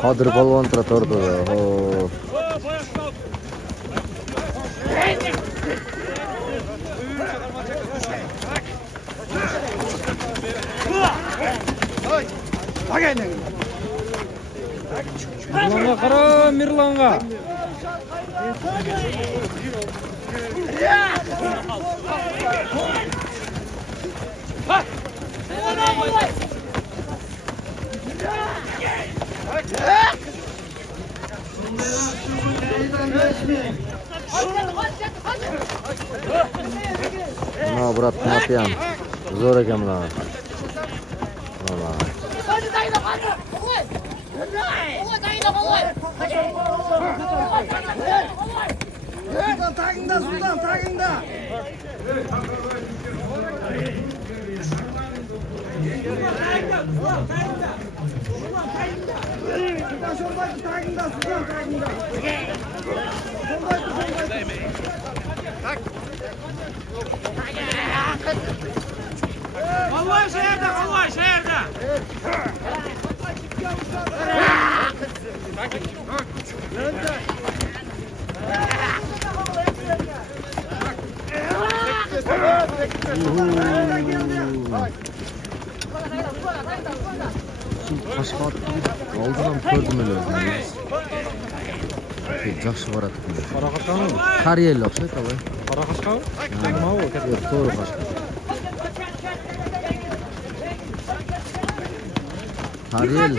Kadir Palvan tratordu. Oo. Mirlan'a qara, Mirlan'a. Mana brat qanaqi ham zo'r ekan bular. Mana. Sultan tagingda. Vallahi şehirde, vallahi şehirde. Taşqa oldidan ko'rdim o'zim. Yaxshi boradi. Qaraqashqami? Qariyelli o'xshaydi to'g'ri. Qaraqashqami? Nima u? To'g'ri qashqa. Qariyel.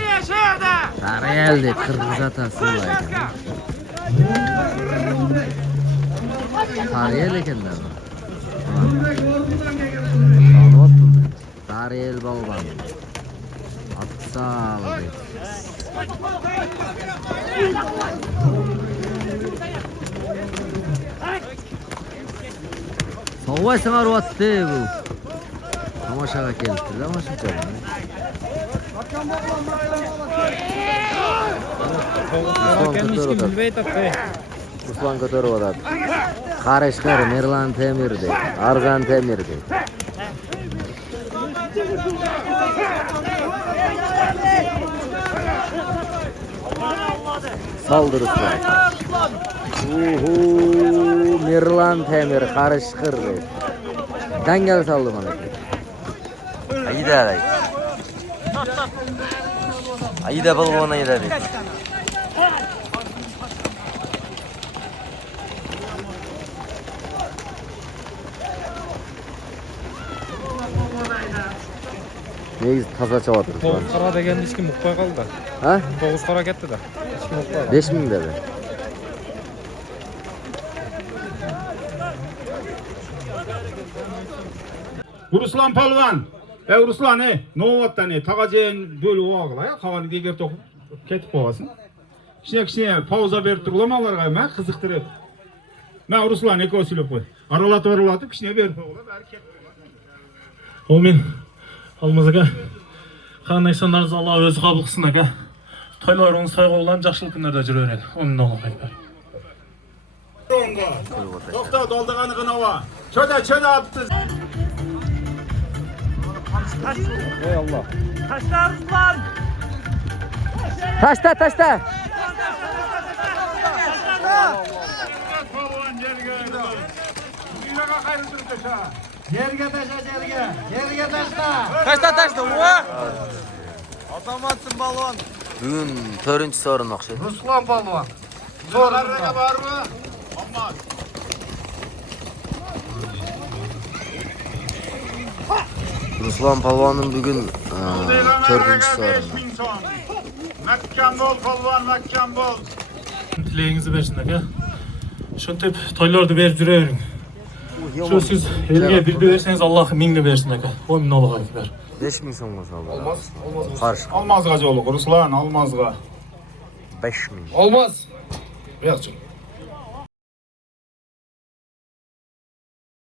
Qariyel deb qirg'iz atasi bor ekan. Qariyel ekanlar. Qariyel balban. Atsal deb. Sovg'a samaryapti bu. Tomoshaga kelibdi-da mana shuncha. Ruslan ko'tarib oladi. Qarishqar Mirlan Temirdi, Argan Temirdi. Saldı Ruslan. Mirlan Temir Qarishqar dedi. Dangal saldı mana. Ayda ayda. Ayda balvon ayda dedi. Neyiz taza çavadır. To'g'uz qara deganda hech kim uqmay qoldi. Ha? To'g'uz qara ketdi-da. Hech kim uqmadi. 5000 dedi. Ruslan Palvan. Ruslan ne oldu ne? Taqajen bölüp oğla ya. Qavanı deger tokup ketip qo'yasin. Kişine pauza berip turulamalarga men qiziqtirib. Men Ruslan eko söylep qo'y. Aralatып kişine berip oğla bari ketip. Ол мен Алмаз ака, қандай сандарыңыз Алла өзі қабыл қылсын ака. Тойларыңыз тойға болған жақсылық күндерде жүре береді. Оның да Алла қайтар. Тоқта долдығаны қынава. Çöde attı. Ey Allah. Taşlar Ruslan. Taşta. Yerge taşta. Taşta. Uva. Atamatsın balon. Bugün 4-cü sorun o'xshaydi. Ruslan Palvan. Zorlarına var mı? Olmaz. Ruslan Palvan'ın bugün 4-cü sorunu. Makkan bol Palvan, makkan bol. Тілегіңізді берсін ака. Шынтып тойларды беріп жүре берің. Şu siz elge bir verirseniz Allah minge versin aka. 10 bin olur aka ver. 5 ming so'm bo'lsa bo'ladi. Olmaz. Qarshi Almazga joluq Ruslan, Almazga. 5 ming. Olmaz. Berçim.